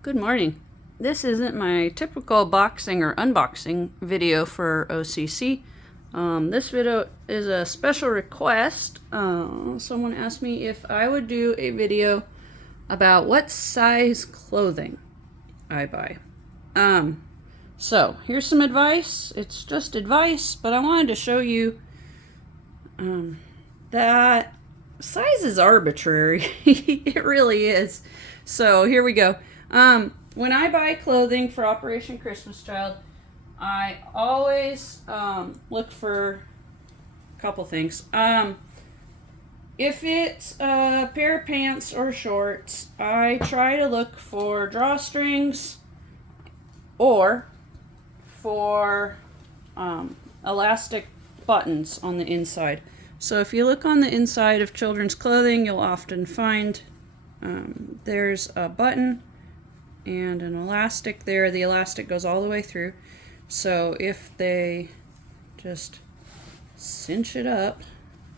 Good morning. This isn't my typical boxing or unboxing video for OCC. This video is a special request. Someone asked me if I would do a video about what size clothing I buy. So here's some advice. It's just advice, but I wanted to show you that size is arbitrary. It really is. So here we go. When I buy clothing for Operation Christmas Child, I always look for a couple things. If it's a pair of pants or shorts, I try to look for drawstrings or for elastic buttons on the inside. So if you look on the inside of children's clothing, you'll often find there's a button and an elastic there. The elastic goes all the way through. So if they just cinch it up,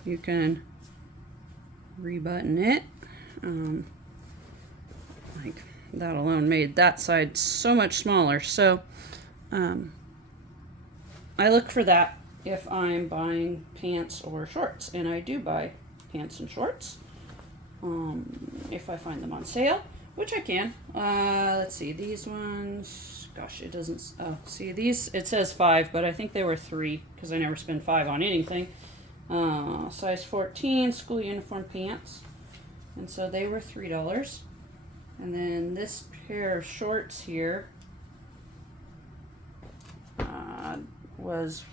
you can rebutton it. Like that alone made that side so much smaller. So I look for that if I'm buying pants or shorts, and I do buy pants and shorts if I find them on sale, which I can. Let's see, these ones, gosh, it doesn't, oh, see these, it says 5, but I think they were 3 because I never spend 5 on anything. Size 14 school uniform pants, and so they were $3. And then this pair of shorts here was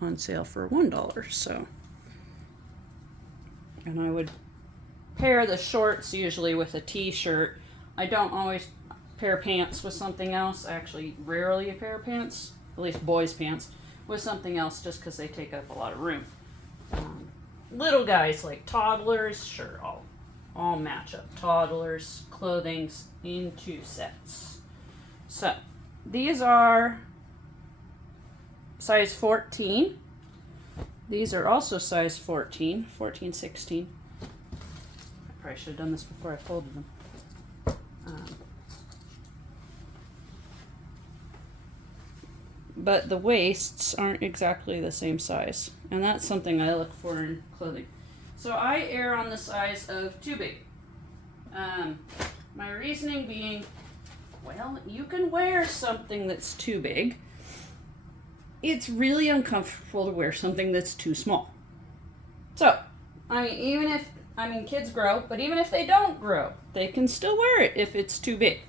on sale for $1. So, and I would pair the shorts usually with a t-shirt. I don't always pair pants with something else. I actually rarely pair pants, at least boys' pants, with something else just because they take up a lot of room. Little guys like toddlers, sure, I'll match up toddlers' clothings into sets. So these are size 14. These are also size 14, 16. I probably should have done this before I folded them. But the waists aren't exactly the same size, and that's something I look for in clothing. So I err on the size of too big. My reasoning being, well, you can wear something that's too big. It's really uncomfortable to wear something that's too small. So, kids grow, but even if they don't grow, they can still wear it if it's too big.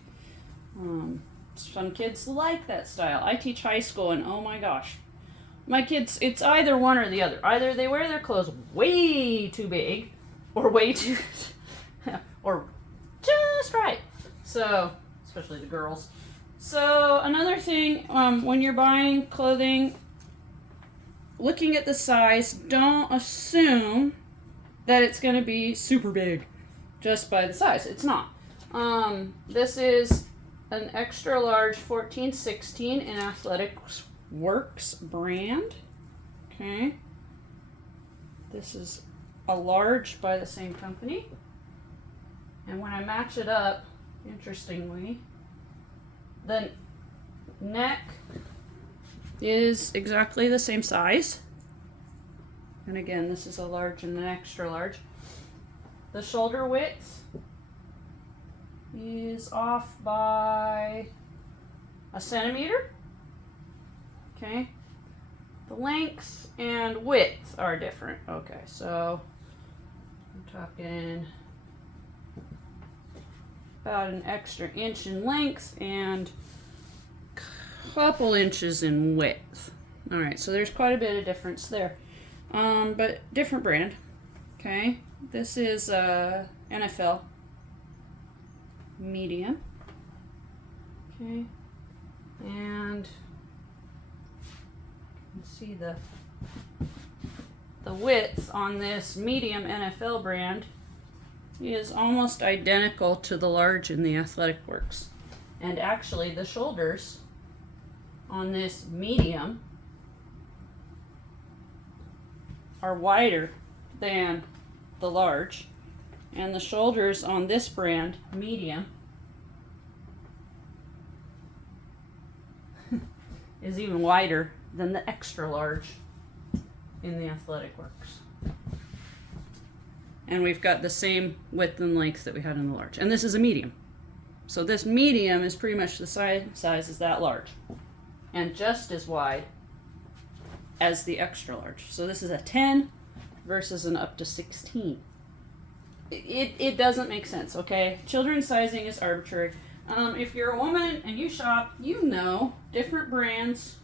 Some kids like that style. I teach high school, and oh my gosh, my kids, it's either one or the other. Either they wear their clothes way too big, or way too, or just right. So, especially the girls. So, another thing, when you're buying clothing, looking at the size, don't assume that it's going to be super big just by the size. It's not. This is an extra large 14-16 in Athletics Works brand. Okay. This is a large by the same company. And when I match it up, interestingly, the neck is exactly the same size. And again, this is a large and an extra large. The shoulder width is off by a centimeter. Okay. The length and width are different. Okay, so I'm talking about an extra inch in length and a couple inches in width. All right, so there's quite a bit of difference there. But different brand. Okay, this is NFL medium. Okay, and you can see the width on this medium NFL brand is almost identical to the large in the Athletic Works. And actually the shoulders on this medium are wider than the large, and the shoulders on this brand, medium, is even wider than the extra large in the Athletic Works. And we've got the same width and length that we had in the large. And this is a medium. So this medium is pretty much the size as that large. And just as wide as the extra large. So this is a 10 versus an up to 16. It doesn't make sense, okay? Children's sizing is arbitrary. If you're a woman and you shop, you know different brands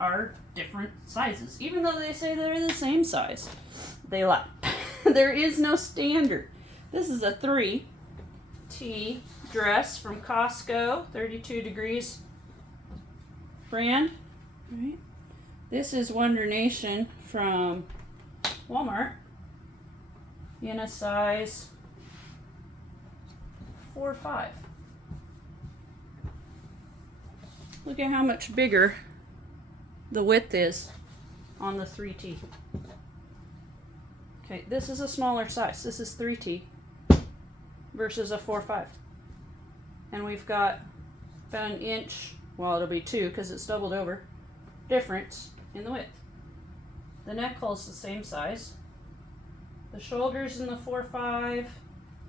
are different sizes. Even though they say they're the same size, they lie. There is no standard. This is a 3T dress from Costco, 32 Degrees brand. Right. This is Wonder Nation from Walmart in a size 4 or 5. Look at how much bigger the width is on the 3T. Okay, this is a smaller size. This is 3T versus a 4-5. And we've got about an inch, well, it'll be 2 because it's doubled over, difference in the width. The neck hole's the same size. The shoulders in the 4-5,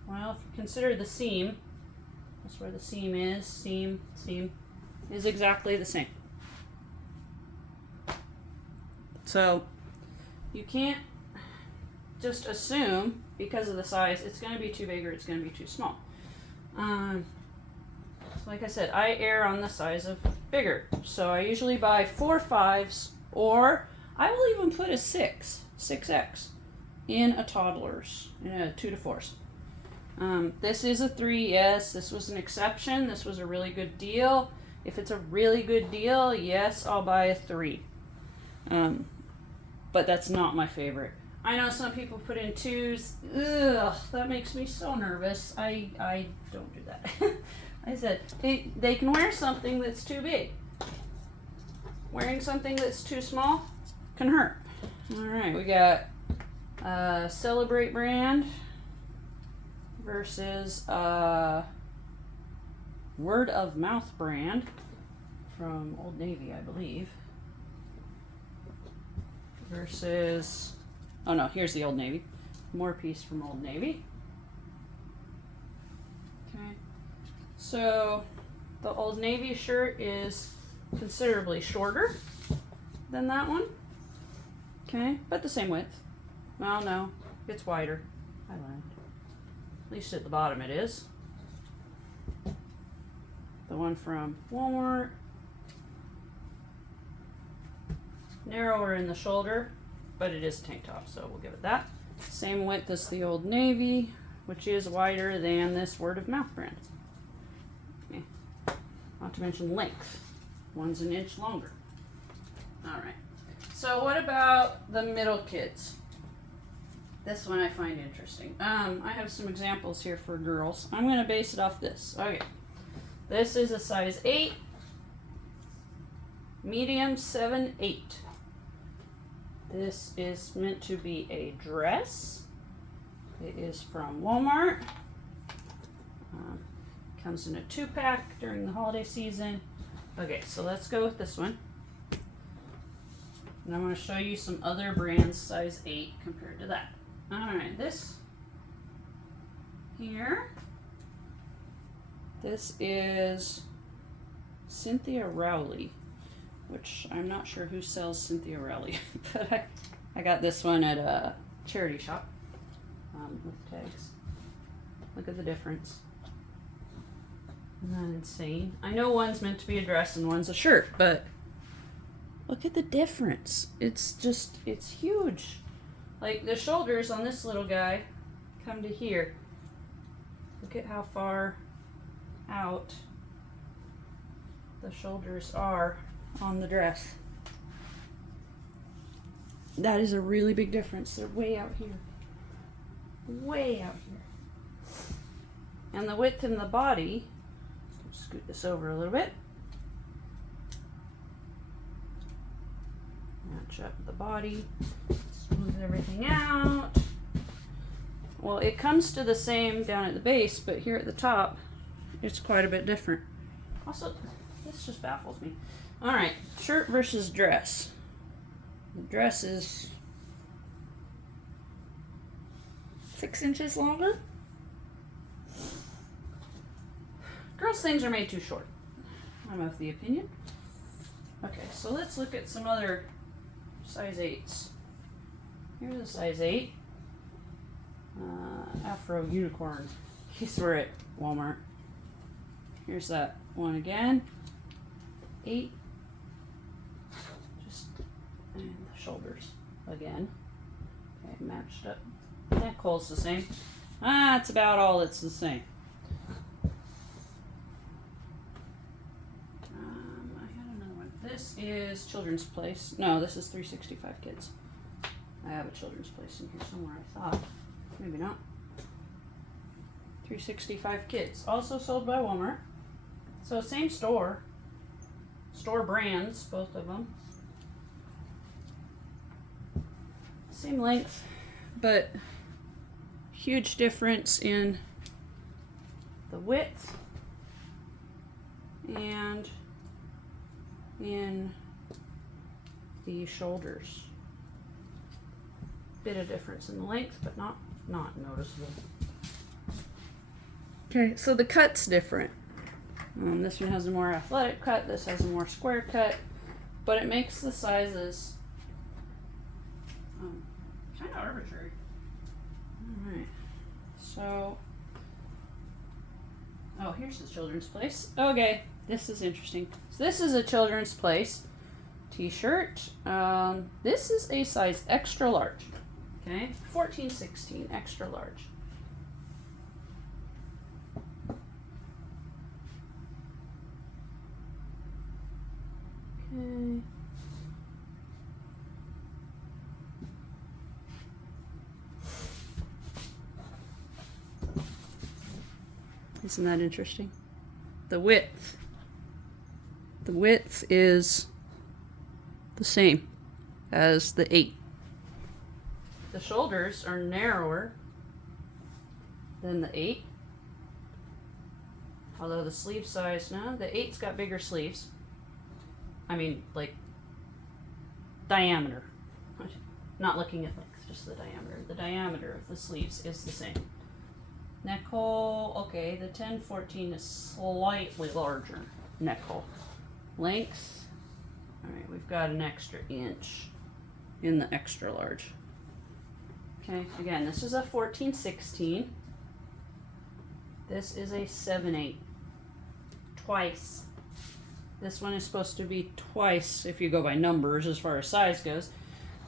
well, consider the seam. That's where the seam is. Seam is exactly the same. So you can't just assume because of the size it's going to be too big or it's going to be too small. So like I said, I err on the size of bigger. So I usually buy 4-5s, or I will even put a 6X in a toddler's, in a 2 to 4s. This is a 3, yes, this was an exception. This was a really good deal. If it's a really good deal, yes, I'll buy a 3. But that's not my favorite. I know some people put in 2s. Ugh, that makes me so nervous. I don't do that. I said, they can wear something that's too big. Wearing something that's too small can hurt. All right, we got Celebrate brand versus Word of Mouth brand from Old Navy, I believe. Versus, oh no, here's the Old Navy. More piece from Old Navy. Okay, so the Old Navy shirt is considerably shorter than that one. Okay, but the same width. Well, no, it's wider. I lied. At least at the bottom it is. The one from Walmart, narrower in the shoulder, but it is a tank top, so we'll give it that. Same width as the Old Navy, which is wider than this Word of Mouth brand. Okay. Not to mention length. One's an inch longer. All right. So what about the middle kids? This one I find interesting. I have some examples here for girls. I'm going to base it off this. Okay. This is a size 8, medium 7-8. This is meant to be a dress. It is from Walmart. Comes in a 2-pack during the holiday season. Okay, so let's go with this one. And I'm going to show you some other brands size 8 compared to that. Alright, this here. This is Cynthia Rowley, which I'm not sure who sells Cynthia Rowley, but I got this one at a charity shop with tags. Look at the difference. Isn't that insane? I know one's meant to be a dress and one's a shirt, but look at the difference. It's just, it's huge. Like the shoulders on this little guy come to here. Look at how far out the shoulders are on the dress. That is a really big difference. They're way out here. Way out here. And the width in the body, scoot this over a little bit. Match up the body. Smooth everything out. Well, it comes to the same down at the base, but here at the top, it's quite a bit different. Also, this just baffles me. All right, shirt versus dress. The dress is 6 inches longer. Girls' things are made too short. I'm of the opinion. Okay, so let's look at some other size 8s. Here's a size 8. Afro Unicorn. These were at Walmart. Here's that one again. 8. And the shoulders again. Okay, matched up. Neck hole's the same. That's about all that's the same. I had another one. This is Children's Place. No, this is 365 Kids. I have a Children's Place in here somewhere, I thought. Maybe not. 365 Kids. Also sold by Walmart. So same store. Store brands, both of them. Same length, but huge difference in the width and in the shoulders. Bit of difference in the length, but not noticeable. Okay, so the cut's different. This one has a more athletic cut, this has a more square cut, but it makes the sizes kind of arbitrary. Alright, so, oh, here's the Children's Place. Okay, this is interesting. So this is a Children's Place t-shirt. This is a size extra large. Okay, 14-16, extra large. Okay. Isn't that interesting? The width is the same as the 8. The shoulders are narrower than the 8. Although the sleeve size, no, the 8's got bigger sleeves. I mean, like, diameter. Not looking at length, just the diameter. The diameter of the sleeves is the same. Neck hole, okay, the 10-14 is slightly larger neck hole. Length, all right, we've got an extra inch in the extra large. Okay, again, this is a 14-16. This is a 7-8. Twice. This one is supposed to be twice, if you go by numbers as far as size goes,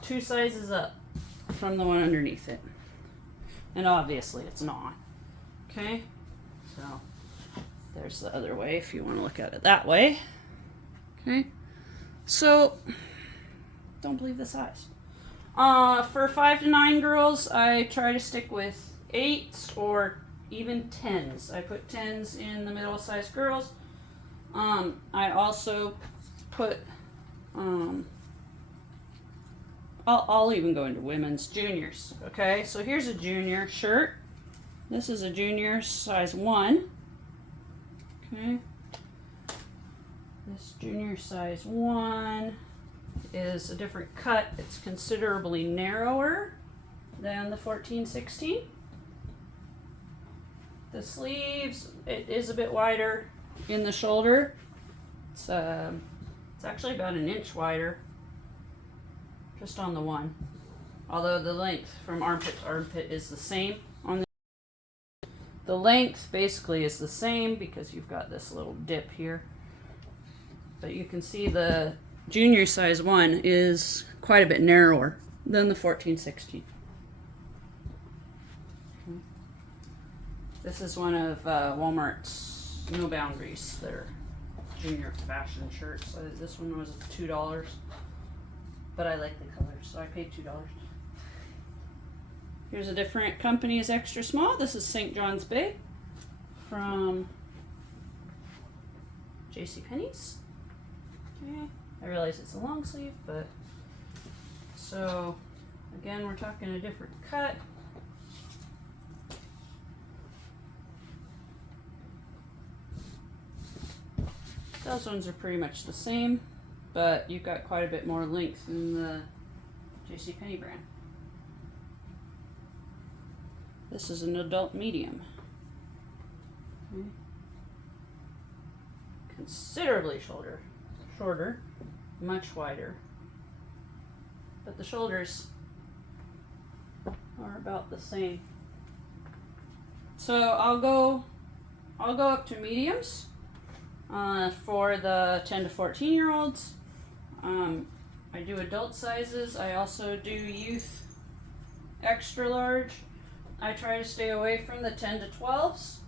2 sizes up from the one underneath it. And obviously it's not. Okay, so there's the other way if you want to look at it that way. Okay, so don't believe the size. For 5 to 9 girls, I try to stick with 8s or even 10s. I put 10s in the middle size girls. I also put, I'll even go into women's juniors. Okay, so here's a junior shirt. This is a junior size 1. Okay. This junior size 1 is a different cut. It's considerably narrower than the 14-16. The sleeves, it is a bit wider in the shoulder. It's actually about an inch wider just on the one. Although the length from armpit to armpit is the same on the length basically is the same because you've got this little dip here. But you can see the junior size 1 is quite a bit narrower than the 14-16. This is one of Walmart's No Boundaries, their junior fashion shirts. This one was $2, but I like the colors, so I paid $2. Here's a different company is extra small. This is St. John's Bay from JCPenney's. Okay, I realize it's a long sleeve, but so again, we're talking a different cut. Those ones are pretty much the same. but you've got quite a bit more length in the JCPenney brand. This is an adult medium. Okay. Considerably shorter, much wider. But the shoulders are about the same. So I'll go up to mediums for the 10 to 14-year-olds. I do adult sizes. I also do youth extra large. I try to stay away from the 10 to 12s.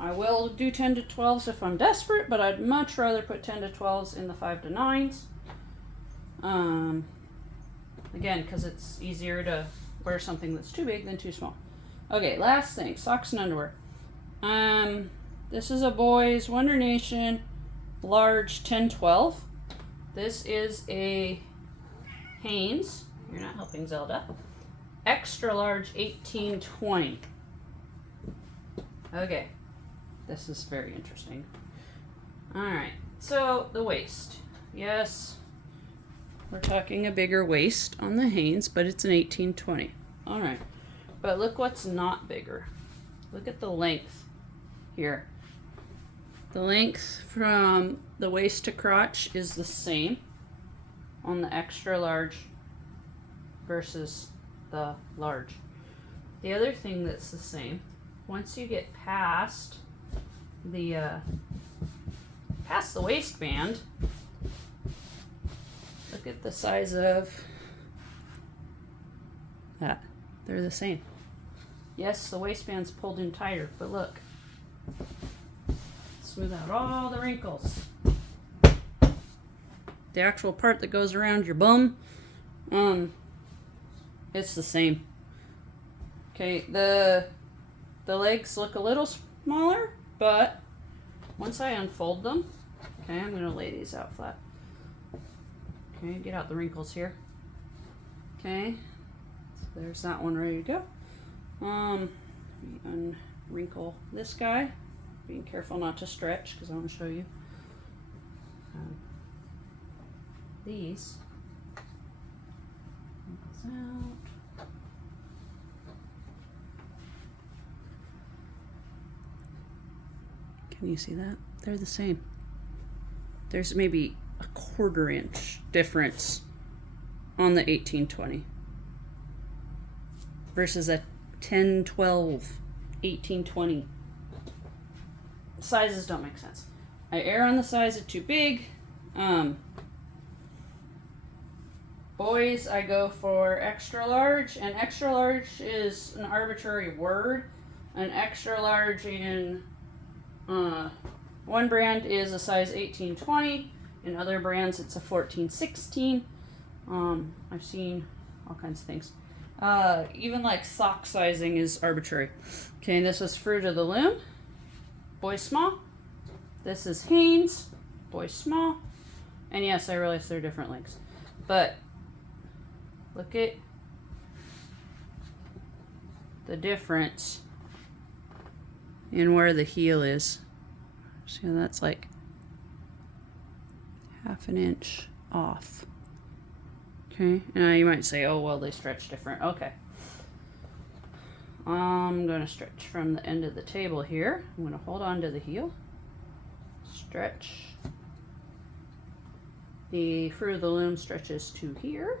I will do 10 to 12s if I'm desperate, but I'd much rather put 10 to 12s in the 5 to 9s. Again, because it's easier to wear something that's too big than too small. Okay, last thing, socks and underwear. This is a boys Wonder Nation large 10-12. This is a Hanes. You're not helping Zelda. Extra large 18-20. Okay, this is very interesting. All right, so the waist. Yes, we're talking a bigger waist on the Hanes, but it's an 18-20. All right, but look what's not bigger. Look at the length here. The length from the waist to crotch is the same on the extra large versus the large. The other thing that's the same, once you get past the waistband, look at the size of that. They're the same. Yes, the waistband's pulled in tighter, but look. Smooth out all the wrinkles. The actual part that goes around your bum, it's the same. Okay, the legs look a little smaller, but once I unfold them, okay, I'm going to lay these out flat. Okay, get out the wrinkles here. Okay, so there's that one ready to go. Unwrinkle this guy. Being careful not to stretch because I want to show you. These. Out. Can you see that? They're the same. There's maybe a 1/4 inch difference on the 18-20 versus a 10-12, 18-20. Sizes don't make sense. I err on the size of too big. Boys, I go for extra large, and extra large is an arbitrary word. An extra large in one brand is a size 18-20. In other brands, it's a 14-16. I've seen all kinds of things. Even like sock sizing is arbitrary. Okay, this is Fruit of the Loom. Boy small. This is Hanes. Boy small. And yes, I realize they're different lengths. But look at the difference in where the heel is. See, that's like 1/2 inch off. Okay, now you might say, oh, well, they stretch different. Okay. I'm going to stretch from the end of the table here. I'm going to hold on to the heel. Stretch. The Fruit of the Loom stretches to here.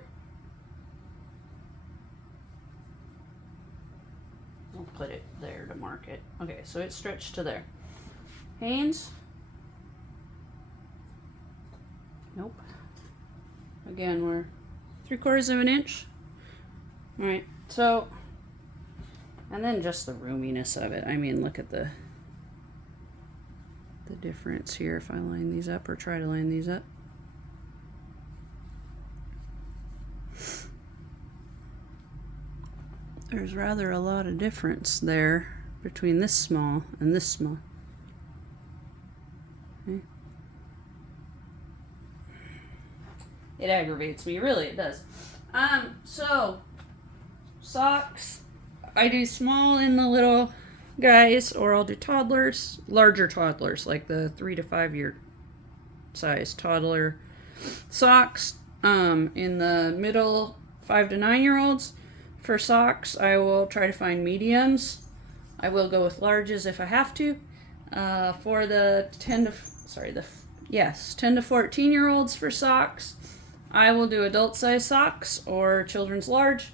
I'll put it there to mark it. Okay, so it's stretched to there. Hanes. Nope. Again, we're 3/4 of an inch. All right, so, and then just the roominess of it. I mean, look at the difference here if I line these up or try to line these up. There's rather a lot of difference there between this small and this small. Okay. It aggravates me, really, it does. So, socks, I do small in the little guys, or I'll do toddlers, larger toddlers, like the 3 to 5 year size toddler socks. In the middle 5 to 9 year olds, for socks, I will try to find mediums. I will go with larges if I have to. For the 10 to 14 year olds for socks, I will do adult size socks or children's large.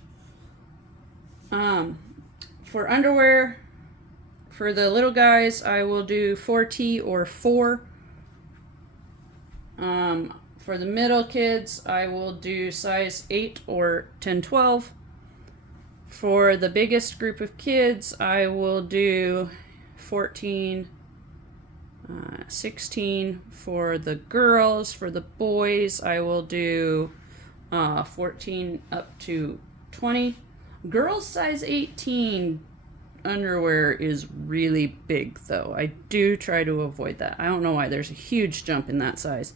For underwear, for the little guys, I will do 4T or 4. For the middle kids, I will do size 8 or 10-12. For the biggest group of kids, I will do 14, 16. For the girls, for the boys, I will do 14 up to 20. Girls size 18 underwear is really big, though. I do try to avoid that. I don't know why. There's a huge jump in that size.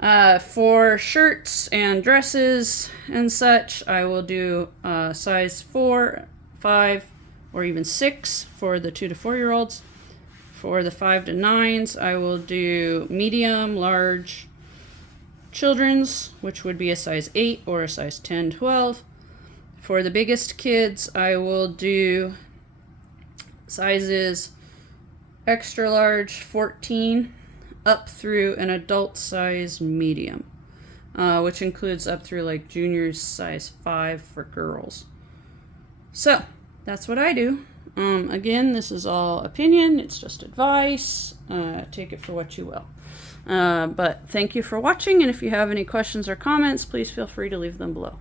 For shirts and dresses and such, I will do size 4, 5, or even 6 for the 2 to 4 year olds. For the 5 to 9s, I will do medium, large, children's, which would be a size 8 or a size 10, 12. For the biggest kids, I will do sizes extra large, 14, up through an adult size medium, which includes up through like juniors size 5 for girls. So that's what I do. Again, this is all opinion. It's just advice. Take it for what you will. But thank you for watching. And if you have any questions or comments, please feel free to leave them below.